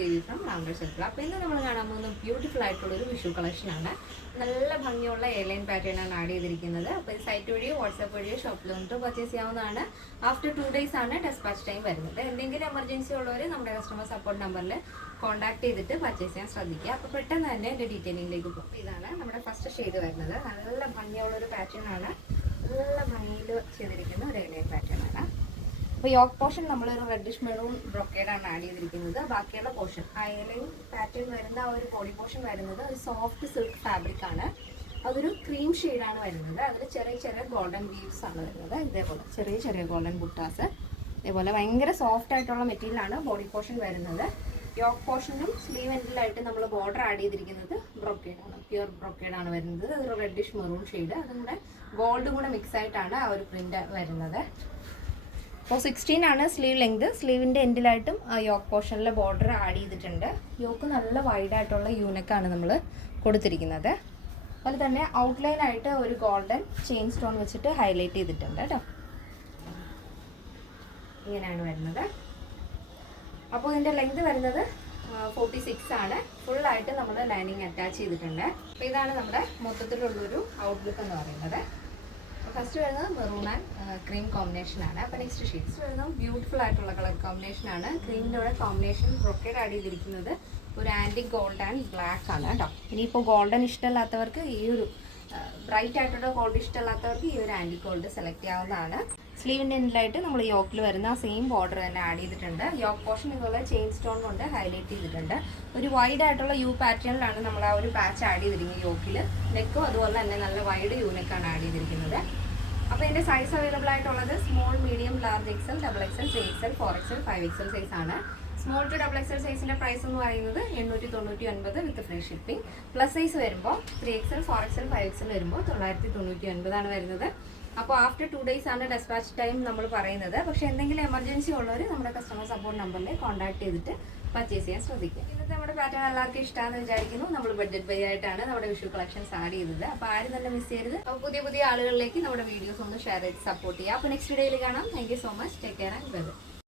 Devi from ലാംഡർ circle. അപ്പോൾ ഇന്ന് നമ്മൾ കാണാൻ പോകുന്ന ബ്യൂട്ടിഫുൾ ആയിട്ടുള്ളൊരു വിഷു കളക്ഷനാണ്. നല്ല ഭംഗിയുള്ള എയർലൈൻ പാറ്റേൺ ആണ് ആഡ് ചെയ്തിരിക്കുന്നത്. അപ്പോൾ ഇത് സൈറ്റ് വഴിയോ വാട്സാപ്പ് വഴിയോ ഷോപ്പിൽ വന്നിട്ട് പർച്ചേസ് ചെയ്യാവുന്നതാണ്. ആഫ്റ്റർ 2 days ആണ് ഡെസ്പാച്ച് ടൈം വരുന്നത്. എന്തെങ്കിലും എമർജൻസി ഉള്ളവർ നമ്മുടെ കസ്റ്റമർ സപ്പോർട്ട് നമ്പറിൽ കോൺടാക്ട് ചെയ്തിട്ട് പർച്ചേസ് ചെയ്യാൻ ശ്രദ്ധിക്കുക. അപ്പോൾ പെട്ടെന്ന് തന്നെ എൻ്റെ ഡീറ്റെയിലിംഗിലേക്ക് പോകും. ഇതാണ് നമ്മുടെ ഫസ്റ്റ് ഷെയ്ഡ് വരുന്നത്. നല്ല ഭംഗിയുള്ളൊരു പാറ്റേൺ ആണ്. നല്ല ഭംഗിയിൽ ചെയ്തിരിക്കുന്ന ഒരു എയർലൈൻ പാറ്റേൺ ആണ്. അപ്പോൾ യോക്ക് പോർഷൻ നമ്മളൊരു റെഡിഷ് മെറൂൺ ബ്രൊക്കേഡാണ് ആഡ് ചെയ്തിരിക്കുന്നത്. ബാക്കിയുള്ള പോർഷൻ എയർലൈൻ പാറ്റേൺ വരുന്ന ആ ഒരു ബോഡി പോർഷൻ വരുന്നത് ഒരു സോഫ്റ്റ് സിൽക്ക് ഫാബ്രിക് ആണ്. അതൊരു ക്രീം ഷെയ്ഡാണ് വരുന്നത്. അതിൽ ചെറിയ ചെറിയ ഗോൾഡൻ വീവ്സ് ആണ് വരുന്നത്. ഇതേപോലെ ചെറിയ ചെറിയ ഗോൾഡൻ ബുട്ടാസ്. ഇതേപോലെ ഭയങ്കര സോഫ്റ്റ് ആയിട്ടുള്ള മെറ്റീരിയലാണ് ബോഡി പോർഷൻ വരുന്നത്. യോക്ക് പോർഷനും സ്ലീവ് എൻഡിലായിട്ട് നമ്മൾ ബോർഡർ ആഡ് ചെയ്തിരിക്കുന്നത് ബ്രൊക്കേഡാണ്, പ്യുർ ബ്രൊക്കേഡാണ് വരുന്നത്. അതൊരു റെഡിഷ് മെറൂൺ ഷെയ്ഡ്, അതും കൂടെ ഗോൾഡും കൂടെ മിക്സ് ആയിട്ടാണ് ആ ഒരു പ്രിന്റ് വരുന്നത്. അപ്പോൾ 16 ആണ് സ്ലീവ് ലെങ്ത്. സ്ലീവിൻ്റെ എൻഡിലായിട്ടും ആ യോക്ക് പോർഷനിലെ ബോർഡർ ആഡ് ചെയ്തിട്ടുണ്ട്. യോക്ക് നല്ല വൈഡായിട്ടുള്ള യൂണക്കാണ് നമ്മൾ കൊടുത്തിരിക്കുന്നത്. അതുപോലെ തന്നെ ഔട്ട്ലൈൻ ആയിട്ട് ഒരു ഗോൾഡൻ ചെയിൻ സ്റ്റോൺ വെച്ചിട്ട് ഹൈലൈറ്റ് ചെയ്തിട്ടുണ്ട് കേട്ടോ. ഇങ്ങനെയാണ് വരുന്നത്. അപ്പോൾ ഇതിൻ്റെ ലെങ്ത് വരുന്നത് 46 ആണ്. ഫുള്ളായിട്ട് നമ്മൾ ലൈനിങ് അറ്റാച്ച് ചെയ്തിട്ടുണ്ട്. അപ്പോൾ ഇതാണ് നമ്മുടെ മൊത്തത്തിലുള്ളൊരു ഔട്ട്ലുക്ക് എന്ന് പറയുന്നത്. ഫസ്റ്റ് വരുന്നത് മെറൂൺ ആൻഡ് ക്രീം കോമ്പിനേഷൻ ആണ്. അപ്പോൾ നെക്സ്റ്റ് ഷെയ്ഡ്സ് വരുന്നത് ബ്യൂട്ടിഫുൾ ആയിട്ടുള്ള കളർ കോമ്പിനേഷൻ ആണ്. ക്രീമിൻ്റെ കൂടെ കോമ്പിനേഷൻ ബ്രൊക്കേഡ് ആഡ് ചെയ്തിരിക്കുന്നത് ഒരു ആൻറ്റിക് ഗോൾഡ് ആൻഡ് ബ്ലാക്ക് ആണ് കേട്ടോ. ഇനിയിപ്പോൾ ഗോൾഡൻ ഇഷ്ടമല്ലാത്തവർക്ക് ഈ ഒരു ബ്രൈറ്റ് ആയിട്ടുള്ള ഗോൾഡ് ഇഷ്ടമല്ലാത്തവർക്ക് ഈ ഒരു ആൻറ്റിക് ഗോൾഡ് സെലക്ട് ചെയ്യാവുന്നതാണ്. സ്ലീവിൻ്റെ എൻഡിലായിട്ട് നമ്മൾ യോക്കിൽ വരുന്ന സെയിം ബോർഡർ തന്നെ ആഡ് ചെയ്തിട്ടുണ്ട്. യോക്ക് പോർഷൻ ഇതുപോലെ ചെയിൻ സ്റ്റോൺ കൊണ്ട് ഹൈലൈറ്റ് ചെയ്തിട്ടുണ്ട്. ഒരു വൈഡ് ആയിട്ടുള്ള യു പാറ്റേണിലാണ് നമ്മൾ ആ ഒരു പാച്ച് ആഡ് ചെയ്തിരിക്കുന്നത് യോക്കിൽ. നെക്കും അതുപോലെ തന്നെ നല്ല വൈഡ് യു നെക്കാണ് ആഡ് ചെയ്തിരിക്കുന്നത്. അപ്പോൾ ഇതിൻ്റെ സൈസ് അവൈലബിൾ ആയിട്ടുള്ളത് small, medium, large XL, double XL, 3XL, 4XL, 5XL size ആണ്. സ്മോൾ ടു ഡബിൾ എക്സൽ സൈസിൻ്റെ പ്രൈസ് എന്ന് പറയുന്നത് 899 with free shipping. Plus size വരുമ്പോൾ 3XL, 4XL, 5XL വരുമ്പോൾ 999 ആണ് വരുന്നത്. അപ്പോൾ ആഫ്റ്റർ 2 days ആണ് ഡെസ്പാച്ച് ടൈം നമ്മൾ പറയുന്നത്. പക്ഷേ എന്തെങ്കിലും എമർജൻസി ഉള്ളവർ നമ്മുടെ കസ്റ്റമർ സപ്പോർട്ട് നമ്പറിൽ കോൺടാക്ട് ചെയ്തിട്ട് പർച്ചേസ് ചെയ്യാൻ ശ്രദ്ധിക്കുക. ഇന്നത്തെ നമ്മുടെ പാറ്റേൺ എല്ലാവർക്കും ഇഷ്ടമാണെന്ന് വിചാരിക്കുന്നു. നമ്മൾ ബഡ്ജറ്റ് ബൈ ആയിട്ടാണ് നമ്മുടെ വിഷു കളക്ഷൻസ് ആഡ് ചെയ്തത്. അപ്പോൾ ആരും തന്നെ മിസ് ചെയ്യരുത്. അപ്പോൾ പുതിയ പുതിയ ആളുകളിലേക്ക് നമ്മുടെ വീഡിയോസ് ഒന്ന് ഷെയർ ചെയ്ത് സപ്പോർട്ട് ചെയ്യുക. അപ്പോൾ നെക്സ്റ്റ് വീഡിയോയിൽ കാണാം. Thank you so much. Take care and by.